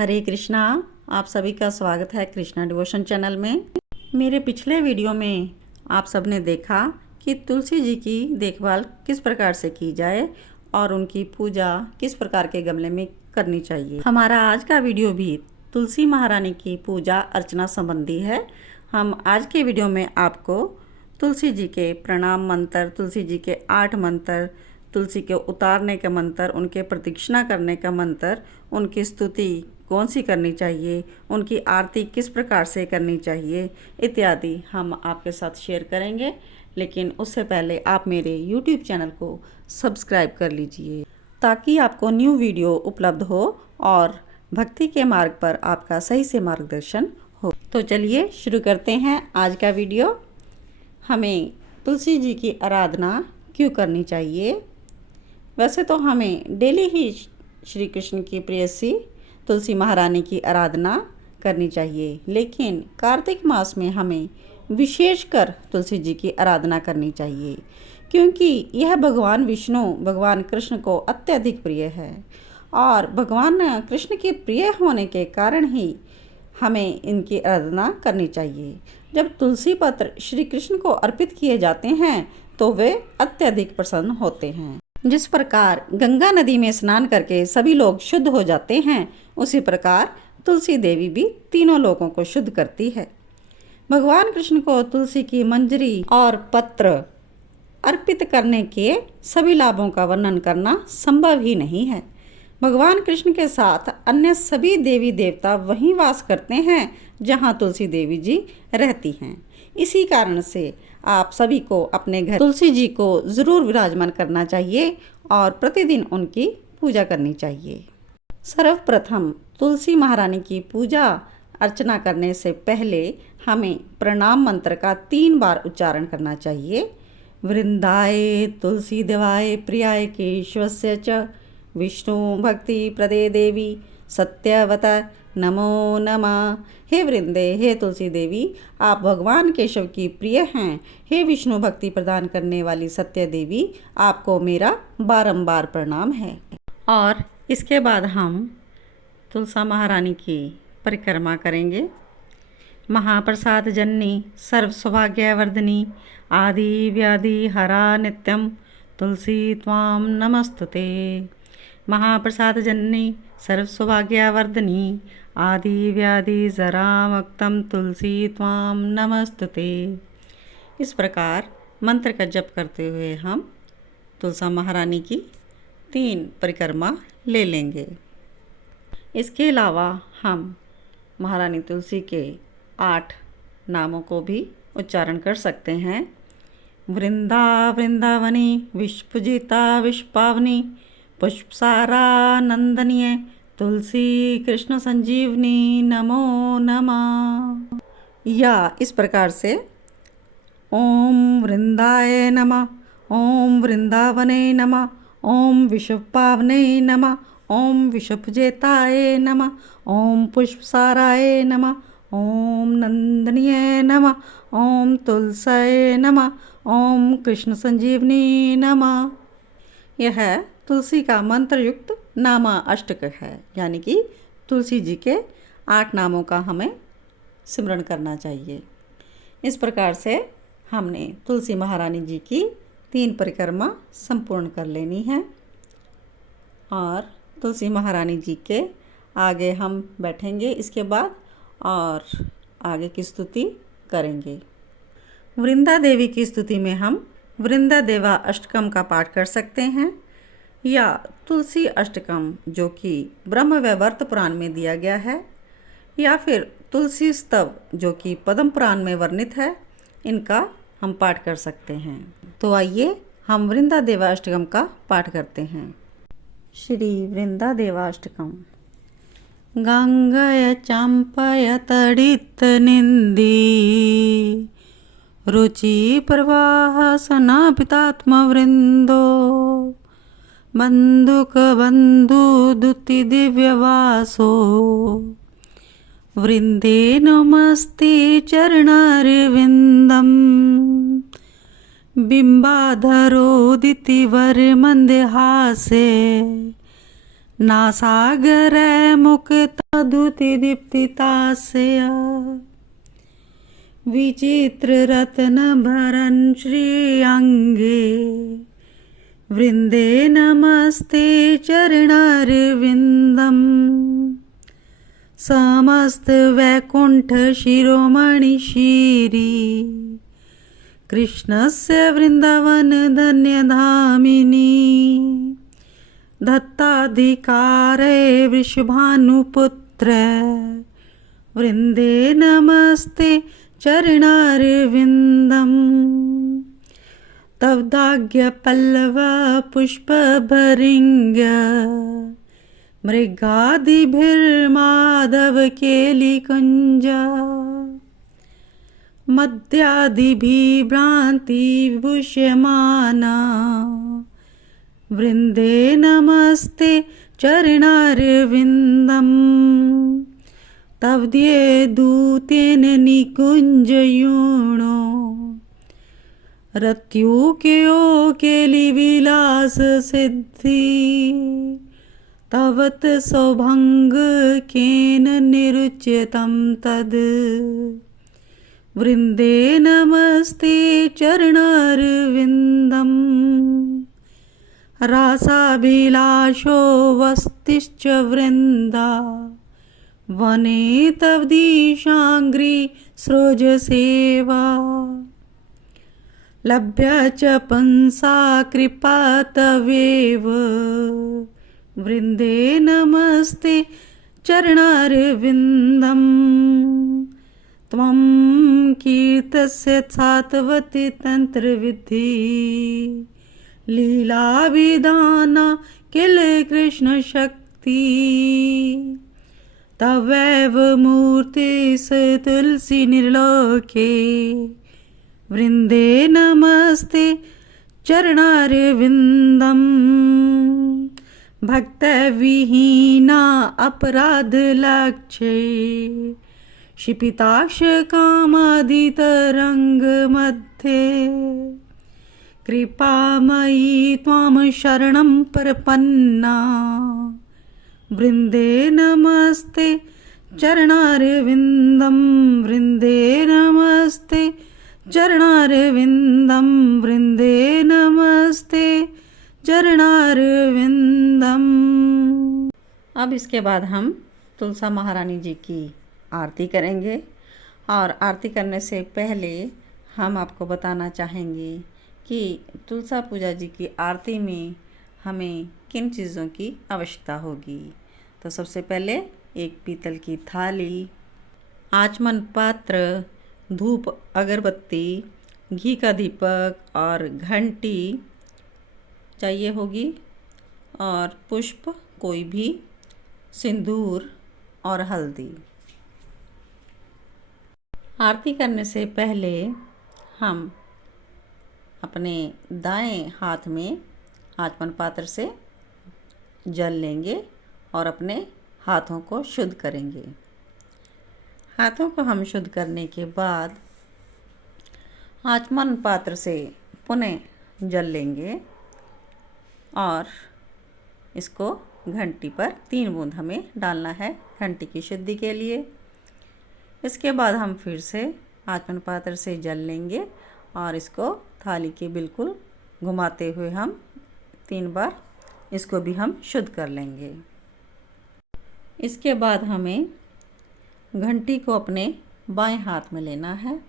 हरे कृष्णा। आप सभी का स्वागत है कृष्णा डिवोशन चैनल में। मेरे पिछले वीडियो में आप सबने देखा कि तुलसी जी की देखभाल किस प्रकार से की जाए और उनकी पूजा किस प्रकार के गमले में करनी चाहिए। हमारा आज का वीडियो भी तुलसी महारानी की पूजा अर्चना संबंधी है। हम आज के वीडियो में आपको तुलसी जी के प्रणाम मंत्र, तुलसी जी के 8 मंत्र, तुलसी के उतारने का मंत्र, उनके प्रदक्षिणा करने का मंत्र, उनकी स्तुति कौन सी करनी चाहिए, उनकी आरती किस प्रकार से करनी चाहिए इत्यादि हम आपके साथ शेयर करेंगे। लेकिन उससे पहले आप मेरे YouTube चैनल को सब्सक्राइब कर लीजिए ताकि आपको न्यू वीडियो उपलब्ध हो और भक्ति के मार्ग पर आपका सही से मार्गदर्शन हो। तो चलिए शुरू करते हैं आज का वीडियो। हमें तुलसी जी की आराधना क्यों करनी चाहिए? वैसे तो हमें डेली ही श्री कृष्ण की प्रेयसी तुलसी महारानी की आराधना करनी चाहिए, लेकिन कार्तिक मास में हमें विशेषकर तुलसी जी की आराधना करनी चाहिए क्योंकि यह भगवान विष्णु, भगवान कृष्ण को अत्यधिक प्रिय है और भगवान कृष्ण के प्रिय होने के कारण ही हमें इनकी आराधना करनी चाहिए। जब तुलसी पत्र श्री कृष्ण को अर्पित किए जाते हैं तो वे अत्यधिक प्रसन्न होते हैं। जिस प्रकार गंगा नदी में स्नान करके सभी लोग शुद्ध हो जाते हैं, उसी प्रकार तुलसी देवी भी तीनों लोगों को शुद्ध करती है। भगवान कृष्ण को तुलसी की मंजरी और पत्र अर्पित करने के सभी लाभों का वर्णन करना संभव ही नहीं है। भगवान कृष्ण के साथ अन्य सभी देवी देवता वहीं वास करते हैं जहां तुलसी देवी जी रहती हैं। इसी कारण से आप सभी को अपने घर तुलसी जी को ज़रूर विराजमान करना चाहिए और प्रतिदिन उनकी पूजा करनी चाहिए। सर्वप्रथम तुलसी महारानी की पूजा अर्चना करने से पहले हमें प्रणाम मंत्र का 3 बार उच्चारण करना चाहिए। वृंदाय तुलसी देवाय प्रियाय केशवस्य च विष्णु भक्ति प्रदे देवी सत्यवत नमो नमः। हे वृंदे, हे तुलसी देवी, आप भगवान केशव की प्रिय हैं। हे विष्णु भक्ति प्रदान करने वाली सत्य देवी, आपको मेरा बारंबार प्रणाम है। और इसके बाद हम तुलसा महारानी की परिक्रमा करेंगे। महाप्रसाद जननी सर्व सौभाग्यवर्धिनी आदि व्याधि हरा नित्यम तुलसी त्वां नमस्तुते। महाप्रसाद जननी सर्व सौभाग्यवर्धिनी आदि व्याधि जरा मुक्तम तुलसी त्वां नमस्तुते। इस प्रकार मंत्र का जप करते हुए हम तुलसा महारानी की 3 परिक्रमा ले लेंगे। इसके अलावा हम महारानी तुलसी के 8 नामों को भी उच्चारण कर सकते हैं। वृंदा वृंदावनी विश्वपूजिता विश्वपावनी पुष्पसारा नंदनीय तुलसी कृष्ण संजीवनी नमो नमः। या इस प्रकार से ओम वृंदाय नमः, ओम वृंदावने नमः, ओम विश्वपावने नमः, ओम विश्वपूजिताय नमः, ओम पुष्पसाराय नमः, ओम नंदनीय नमः, ओम तुलसाय नमः, ओम कृष्ण संजीवनी नमः। यह तुलसी का मंत्र युक्त नामा अष्टक है, यानी कि तुलसी जी के 8 नामों का हमें सिमरन करना चाहिए। इस प्रकार से हमने तुलसी महारानी जी की 3 परिक्रमा संपूर्ण कर लेनी है और तुलसी महारानी जी के आगे हम बैठेंगे इसके बाद और आगे की स्तुति करेंगे। वृंदा देवी की स्तुति में हम वृंदा देवा अष्टकम का पाठ कर सकते हैं या तुलसी अष्टकम जो कि ब्रह्म वैवर्त पुराण में दिया गया है, या फिर तुलसी स्तव जो कि पद्म पुराण में वर्णित है, इनका हम पाठ कर सकते हैं। तो आइए हम वृंदा देवा अष्टकम का पाठ करते हैं। श्री वृंदा देवाष्टकम। गंगय चंपय तड़ित निंदी रुचि प्रवाह सनापितात्म वृंदो बंधुक बंधु दुति दिव्यवासो वृंदे नमस्ते चरणारविंदम बिंबाधरोदिति वर मंदहासे नासागरे मुक्ताद्युति दीप्तितास्या विचित्र रत्न भरन श्रीअंगे वृंदे नमस्ते चरणारविंदम समस्त वैकुंठ शिरोमणि शिरी कृष्णस्य वृंदावन धन्यधामिनी दत्ताधिकारे वृषभानुपुत्र वृंदे नमस्ते चरणारविंदम तवदाज्ञपल्लव पुष्पभृंग मृगादिभिर्माधव केलिकुञ्जा मद्यादिभिर्भ्रान्ति विभूष्यमाना वृंदे नमस्ते चरणारविंदम तवदीये दूतेन निकुञ्जयूणो रत्युक्यो केलिविलास सिद्धि तवत् सौभंग केन निरुच्यतं तद् वृंदे नमस्ते चरणारविंदम रासाभिलाषो वस्तिश्च वृंदा वने तवदीशांग्री सृजसेवा लभ्य च पंसा कृपा तवेव वृंदे नमस्ते चरणारविंदम त्वं कीर्तस्य सात्वति तंत्रविधि लीला विधाना किल कृष्ण शक्ति तवैव मूर्ति स तुलसी निर्लोके वृंदे नमस्ते चरणारविंदम भक्तविहीना अपराध लक्ष्ये क्षिपिताक्ष कामादितरंग मध्ये कृपामयी त्वां शरणं प्रपन्ना वृंदे नमस्ते चरणारविंदम वृंदे नमस्ते चरणारविंदम वृंदे नमस्ते चरणारविंदम। अब इसके बाद हम तुलसा महारानी जी की आरती करेंगे और आरती करने से पहले हम आपको बताना चाहेंगे कि तुलसा पूजा जी की आरती में हमें किन चीज़ों की आवश्यकता होगी। तो सबसे पहले एक पीतल की थाली, आचमन पात्र, धूप अगरबत्ती, घी का दीपक और घंटी चाहिए होगी और पुष्प कोई भी, सिंदूर और हल्दी। आरती करने से पहले हम अपने दाएं हाथ में आचमन पात्र से जल लेंगे और अपने हाथों को शुद्ध करेंगे। हाथों को हम शुद्ध करने के बाद आचमन पात्र से पुनः जल लेंगे और इसको घंटी पर 3 बूंद हमें डालना है घंटी की शुद्धि के लिए। इसके बाद हम फिर से आचमन पात्र से जल लेंगे और इसको थाली के बिल्कुल घुमाते हुए हम 3 बार इसको भी हम शुद्ध कर लेंगे। इसके बाद हमें घंटी को अपने बाएं हाथ में लेना है।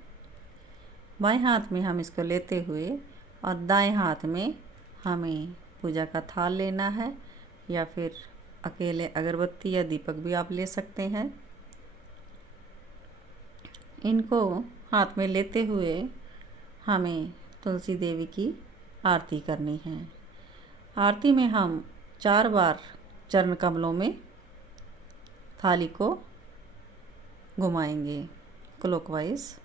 बाएं हाथ में हम इसको लेते हुए और दाएं हाथ में हमें पूजा का थाल लेना है या फिर अकेले अगरबत्ती या दीपक भी आप ले सकते हैं। इनको हाथ में लेते हुए हमें तुलसी देवी की आरती करनी है। आरती में हम 4 बार चरण कमलों में थाली को घुमाएंगे क्लॉकवाइज,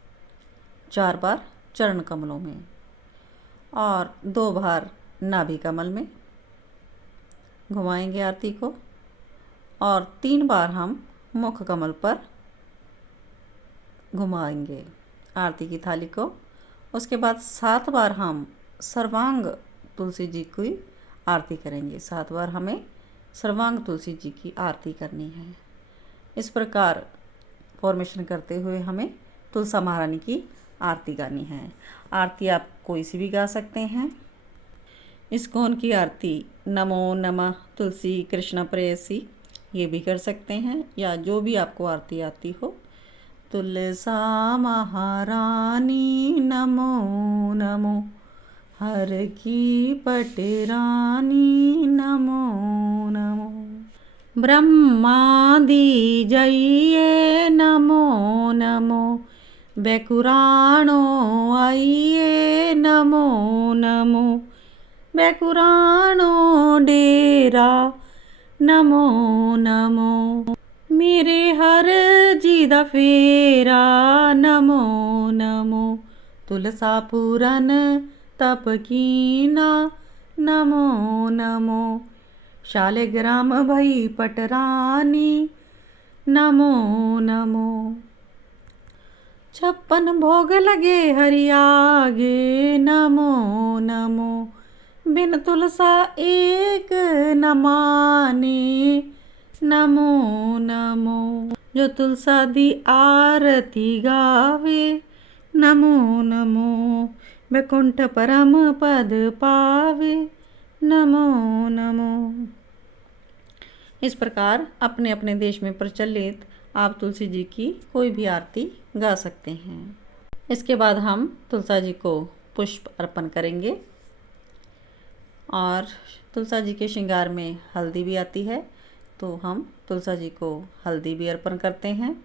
4 बार चरण कमलों में और 2 बार नाभि कमल में घुमाएंगे आरती को और 3 बार हम मुख कमल पर घुमाएंगे आरती की थाली को। उसके बाद 7 बार हम सर्वांग तुलसी जी की आरती करेंगे। 7 बार हमें सर्वांग तुलसी जी की आरती करनी है। इस प्रकार फॉर्मेशन करते हुए हमें तुलसा महारानी की आरती गानी है। आरती आप कोई सी भी गा सकते हैं। इस्कॉन की आरती नमो नमः तुलसी कृष्ण प्रेयसी ये भी कर सकते हैं, या जो भी आपको आरती आती हो। तुलसा महारानी नमो नमो, हर की पटरानी नमो नमो, ब्रह्मादि जइए नमो नमो, बैकुराणो आइए नमो नमो, बैकुराणो डेरा नमो नमो, मेरे हर जी दा फेरा नमो नमो, तुलसा पूरन तप कीना नमो नमो, शालिग्राम भई पटरानी नमो नमो, 56 भोग लगे हरियागे नमो नमो, बिन तुलसा एक न माने नमो नमो, जो तुलसा दी आरती गावे नमो नमो, बैकुंठ परम पद पावे नमो नमो। इस प्रकार अपने अपने देश में प्रचलित आप तुलसी जी की कोई भी आरती गा सकते हैं। इसके बाद हम तुलसा जी को पुष्प अर्पण करेंगे। और तुलसा जी के श्रृंगार में हल्दी भी आती है, तो हम तुलसा जी को हल्दी भी अर्पण करते हैं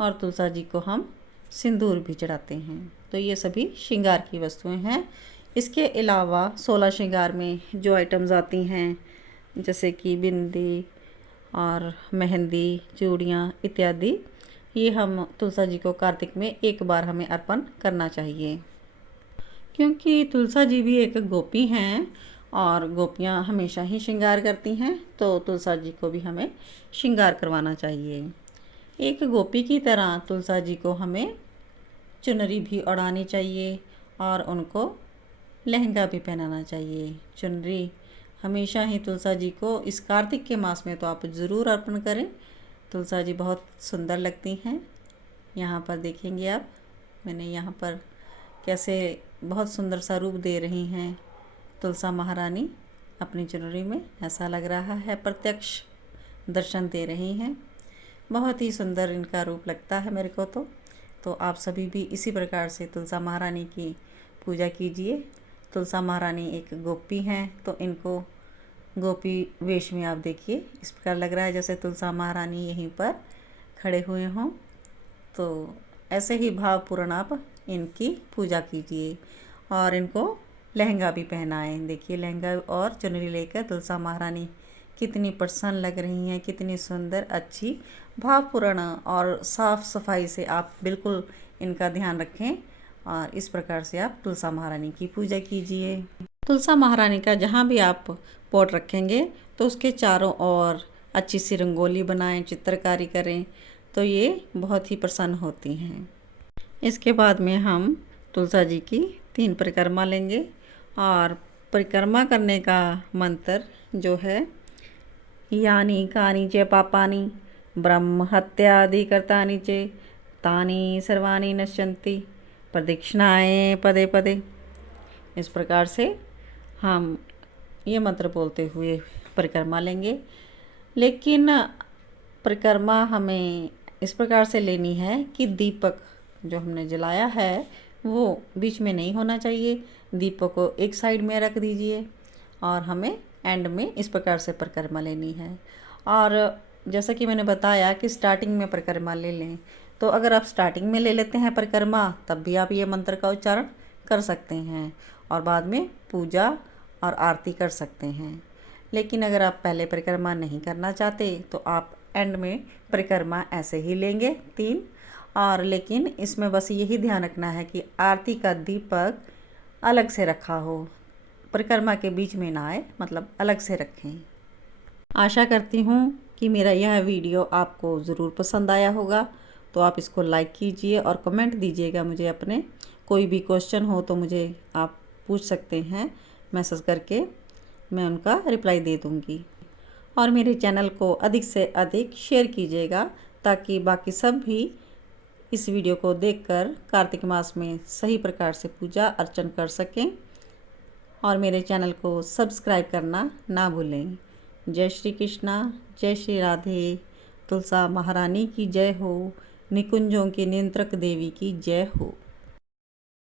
और तुलसा जी को हम सिंदूर भी चढ़ाते हैं। तो ये सभी श्रृंगार की वस्तुएं हैं। इसके अलावा 16 श्रृंगार में जो आइटम्स आती हैं, जैसे कि बिंदी और मेहंदी, चूड़ियाँ इत्यादि, ये हम तुलसा जी को कार्तिक में एक बार हमें अर्पण करना चाहिए, क्योंकि तुलसा जी भी एक गोपी हैं और गोपियाँ हमेशा ही श्रृंगार करती हैं, तो तुलसा जी को भी हमें श्रृंगार करवाना चाहिए। एक गोपी की तरह तुलसा जी को हमें चुनरी भी ओढ़ानी चाहिए और उनको लहंगा भी पहनाना चाहिए। चुनरी हमेशा ही तुलसा जी को इस कार्तिक के मास में तो आप ज़रूर अर्पण करें। तुलसा जी बहुत सुंदर लगती हैं। यहाँ पर देखेंगे आप, मैंने यहाँ पर कैसे बहुत सुंदर सा रूप दे रही हैं तुलसा महारानी अपनी चुनरी में। ऐसा लग रहा है प्रत्यक्ष दर्शन दे रही हैं। बहुत ही सुंदर इनका रूप लगता है मेरे को तो आप सभी भी इसी प्रकार से तुलसा महारानी की पूजा कीजिए। तुलसा महारानी एक गोपी हैं, तो इनको गोपी वेश में आप देखिए, इस प्रकार लग रहा है जैसे तुलसा महारानी यहीं पर खड़े हुए हों। तो ऐसे ही भावपूर्ण आप इनकी पूजा कीजिए और इनको लहंगा भी पहनाएं। देखिए लहंगा और चुनरी लेकर तुलसा महारानी कितनी प्रसन्न लग रही हैं, कितनी सुंदर, अच्छी, भावपूर्ण और साफ़ सफाई से आप बिल्कुल इनका ध्यान रखें और इस प्रकार से आप तुलसा महारानी की पूजा कीजिए। तुलसा महारानी का जहाँ भी आप पॉट रखेंगे तो उसके चारों ओर अच्छी सी रंगोली बनाएं, चित्रकारी करें, तो ये बहुत ही प्रसन्न होती हैं। इसके बाद में हम तुलसा जी की 3 परिक्रमा लेंगे और परिक्रमा करने का मंत्र जो है, यानी कानि च पापानि ब्रह्म हत्यादि कर्तानि च तानि सर्वाणि नश्यन्ति प्रदक्षिणाएं पदे पदे। इस प्रकार से हम ये मंत्र बोलते हुए परिक्रमा लेंगे। लेकिन परिक्रमा हमें इस प्रकार से लेनी है कि दीपक जो हमने जलाया है वो बीच में नहीं होना चाहिए। दीपक को एक साइड में रख दीजिए और हमें एंड में इस प्रकार से परिक्रमा लेनी है। और जैसा कि मैंने बताया कि स्टार्टिंग में परिक्रमा ले लें, तो अगर आप स्टार्टिंग में ले लेते हैं परिक्रमा तब भी आप ये मंत्र का उच्चारण कर सकते हैं और बाद में पूजा और आरती कर सकते हैं। लेकिन अगर आप पहले परिक्रमा नहीं करना चाहते तो आप एंड में परिक्रमा ऐसे ही लेंगे 3। और लेकिन इसमें बस यही ध्यान रखना है कि आरती का दीपक अलग से रखा हो, परिक्रमा के बीच में ना आए, मतलब अलग से रखें। आशा करती हूँ कि मेरा यह वीडियो आपको ज़रूर पसंद आया होगा, तो आप इसको लाइक कीजिए और कमेंट दीजिएगा मुझे अपने। कोई भी क्वेश्चन हो तो मुझे आप पूछ सकते हैं मैसेज करके, मैं उनका रिप्लाई दे दूँगी। और मेरे चैनल को अधिक से अधिक शेयर कीजिएगा ताकि बाकी सब भी इस वीडियो को देखकर कार्तिक मास में सही प्रकार से पूजा अर्चन कर सकें और मेरे चैनल को सब्सक्राइब करना ना भूलें। जय श्री कृष्णा, जय श्री राधे। तुलसा महारानी की जय हो, निकुंजों की नियंत्रक देवी की जय हो।